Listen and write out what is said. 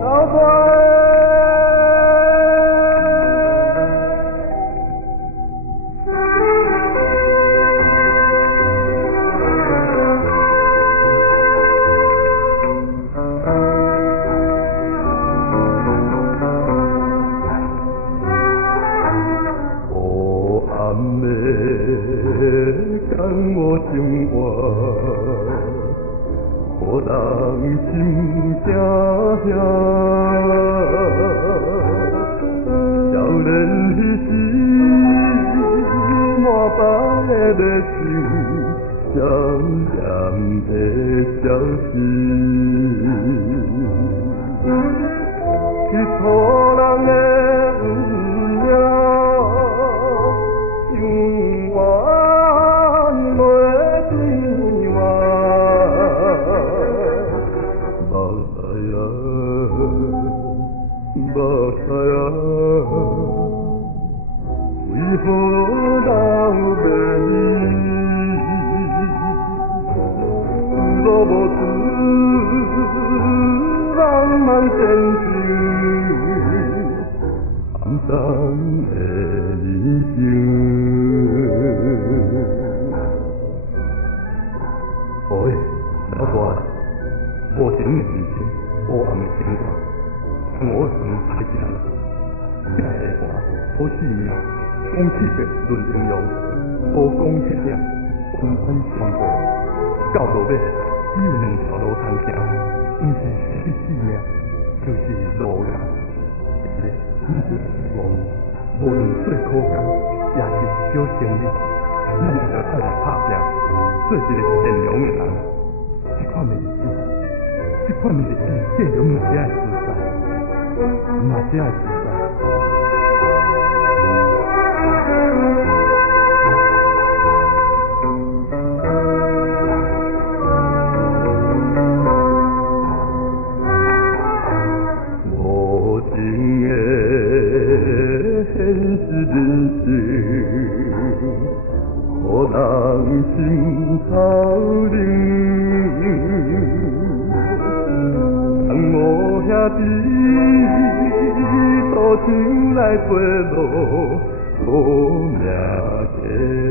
老婆。暗暝跟我生活，予人心痛痛。少年彼时满腹的热情，渐渐的消失。去土人的运命。目屎啊，为何人袂离？若无知浪漫真情，暗淡的人生。喂，老大，无情的人生，黑暗的生活。我算歹势人，这下歌好性命，讲气质论形容，好讲缺点，完全宣布，到落尾只有两条路通行，不是死命，就是路硬。无论做苦工，也是小生意，咱就要来打拼，做一个善良的人。这款的日子，这种物件的自在。嘛只会自在。无情的现实人生，予人心头冷。我兄弟。途中来过路，好命的。